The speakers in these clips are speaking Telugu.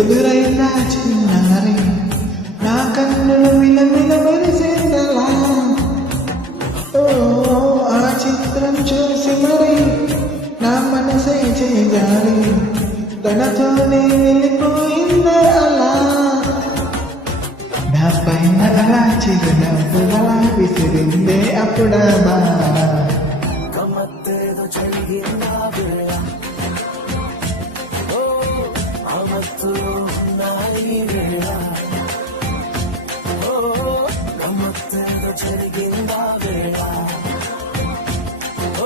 ఎదురైనా చిన్నారి నా కన్నులు విలమిల మెరిసేదలా. ఓ ఆ చిత్రం చూసి మరి నా మనసే చేజారి తనతోనే వెళ్ళిపోయిందే అలా. నా పైన అలా చిరునవ్వులా విసిరిందే అప్పుడా గమ్మత్తేదో జరిగిందా వేళ, ఓ అమత్తులో ఉన్నాయి వేళ, ఓ గమ్మత్తేదో జరిగిందా వేళ,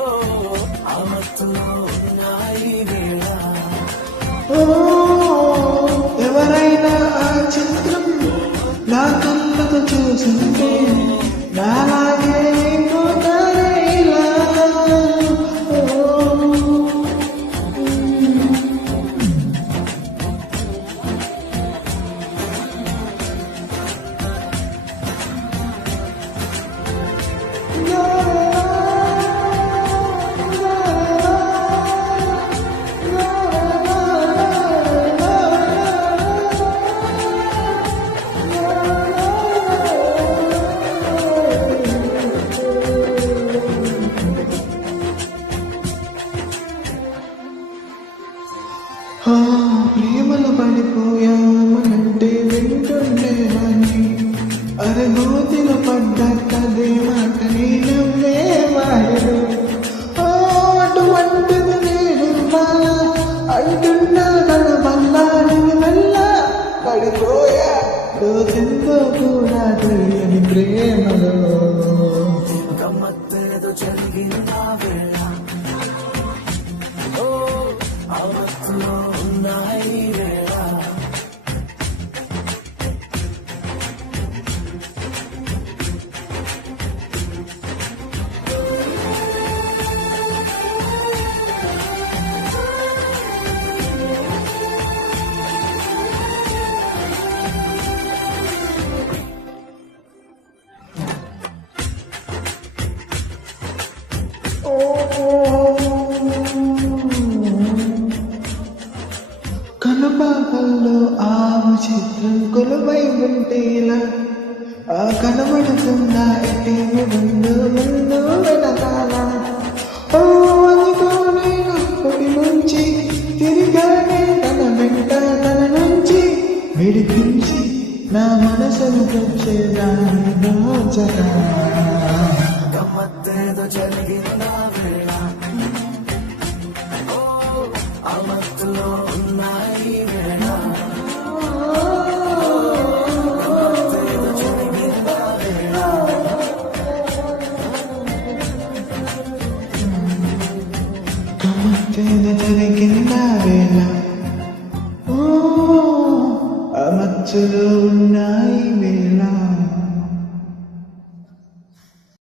ఓ అమత్తులో ఉన్నాయి వేళ. ఓ ఎవరైనా ఆ చిత్రం నా కళ్ళతో చూసింటే నాలాగే అయిపోతారే ఇలా. ప్రేమలు పడిపోయామనంటే వింటుండేవాణ్ణి, అరే నూతిలో పడ్డ కదే మాట నవ్వేవాడు. అటువంటిది నేను అంటున్నా తన బంధానికి వల్ల పడిపోయా రోజెంతో కూడా తెలియని ప్రేమలో. గమ్మత్తేదో జరిగిందా వేళ, ఓ అమత్తులో ఉన్నాయి వేళ. కనుపాపల్లో ఆ చిత్రం కొలువై ఉంటేలా ఆ కనబడుతుందా ఎటేమి ముందు ముందు వెనకాల. అనుకోనప్పటి నుంచి తిరిగానే తన వెంట తన నుంచి విడిపించి నా మనసును తెచ్చేదాన్ని దోచగా. గమ్మత్తేదో జరిగిందా వేళ, ఓ అమత్తులో ఉన్నాయి వేళ. గమ్మత్తేదో జరిగిందా వేళ, గమ్మత్తేదో జరిగిందా వేళ, ఓ ఆ మచ్చులో ఉన్నాయి